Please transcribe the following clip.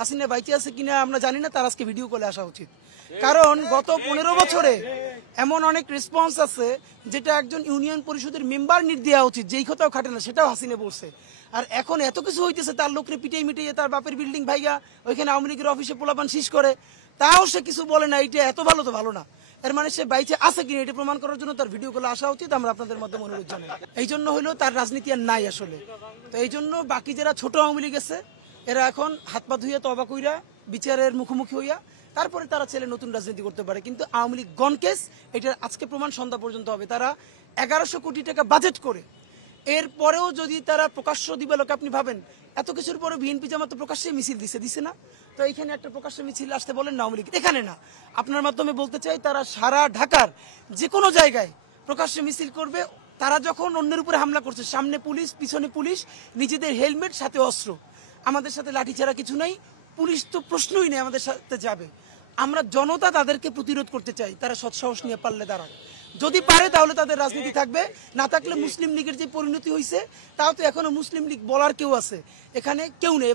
হাসিনা বাইচে আছে কিনা আমরা জানি না, তার আজকে ভিডিও কলে আসা উচিত। কারণ গত 15 বছরে এমন অনেক রেসপন্স আছে যেটা একজন ইউনিয়ন পরিষদের মেম্বার নির দেওয়া উচিত, যেই কথাও খাটে না সেটাও হাসিনা বলছে। আর এখন এত কিছু হইতেছে, তার লোকরে পিটাই মিটিয়ে তার বাপের বিল্ডিং ভাইগা ওইখানে আওয়ামী লীগের অফিসে পোলাপান শীষ করে, তাও সে কিছু বলে না। এটা এত ভালো তো ভালো না, এর মানে সে বাইচে আছে কিনা এটা প্রমাণ করার জন্য তার ভিডিও কলে আসা উচিত। আমরা আপনাদের মাধ্যমে অনুরোধ জানাই। এই জন্য হলো তার রাজনীতি আর নাই আসলে। তো এই জন্য বাকি যারা ছোট আওয়ামী লীগ আছে এরা এখন হাত পা ধুইয়া তবা কইরা বিচারের মুখোমুখি হইয়া তারপরে তারা ছেলে নতুন রাজনীতি করতে পারে। কিন্তু আওয়ামী লীগ গণকেস এটার আজকে প্রমাণ সন্ধ্যা পর্যন্ত হবে। তারা 1100 কোটি টাকা বাজেট করে এরপরেও যদি তারা প্রকাশ্য দিবে, লোক আপনি ভাবেন এত কিছুর পরে বিএনপি জামাত প্রকাশ্যে মিছিল দিছে না। তো এইখানে একটা প্রকাশ্য মিছিল আসতে বলেন না আওয়ামী লীগ, এখানে না। আপনার মাধ্যমে বলতে চাই, তারা সারা ঢাকার যে কোনো জায়গায় প্রকাশ্যে মিছিল করবে। তারা যখন অন্যের উপরে হামলা করছে, সামনে পুলিশ পিছনে পুলিশ, নিজেদের হেলমেট সাথে অস্ত্র, আমাদের সাথে লাঠি ছাড়া কিছু নাই, পুলিশ তো প্রশ্নই নেই আমাদের সাথে যাবে। আমরা জনতা তাদেরকে প্রতিরোধ করতে চাই, তারা সৎসাহস নিয়ে পারলে দাঁড়ায়। যদি পারে তাহলে তাদের রাজনীতি থাকবে, না থাকলে মুসলিম লীগের যে পরিণতি হয়েছে তাও তো এখনো মুসলিম লীগ বলার কেউ আছে, এখানে কেউ নেই।